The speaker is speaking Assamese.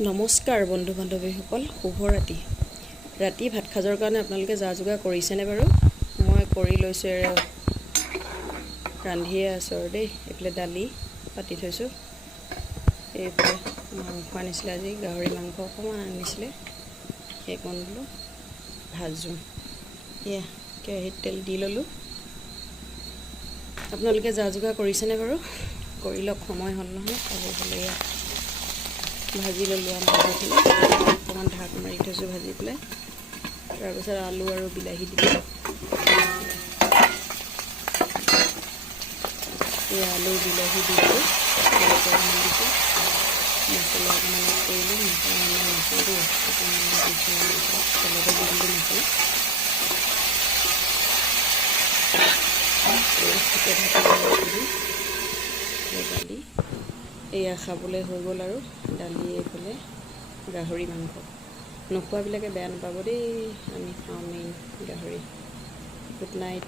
নমস্কাৰ বন্ধু বান্ধৱীসকল, শুভ ৰাতি। ৰাতি ভাত খাজৰ কাৰণে আপোনালোকে যা যোগাৰ কৰিছেনে বাৰু? মই কৰি লৈছোঁ, ৰান্ধিয়ে আছোঁ আৰু দেই। এইফালে দালি পাতি থৈছোঁ, এইফালে মাংস আনিছিলে, আজি গাহৰি মাংস অকণমান আনিছিলে, সেইকণ বোলো ভাজোঁ। এয়া কেৰাহীত তেল দি ল'লোঁ। আপোনালোকে যা যোগাৰ কৰিছেনে বাৰু? কৰি লওক, সময় হ'ল নহয় খাব হ'লে। এয়া ভাজি ল'লোঁ আৰু মাংসখিনি অকণমান ঢাক মাৰি থৈছোঁ ভাজি পেলাই। তাৰপিছত আলু আৰু বিলাহী দিলোঁ। এই আলু বিলাহী দি দিলোঁ, দিছোঁ মছলা অকণমান এড কৰিলোঁ। মছলা নহৰু তেলতে দি দিলোঁ মছলা। দালি এয়া খাবলৈ হৈ গ'ল আৰু দালি, এইফালে গাহৰি মাংস। নোখোৱাবিলাকে বেয়া নাপাব দেই, আমি খাওঁ মেইন গাহৰি। Good night.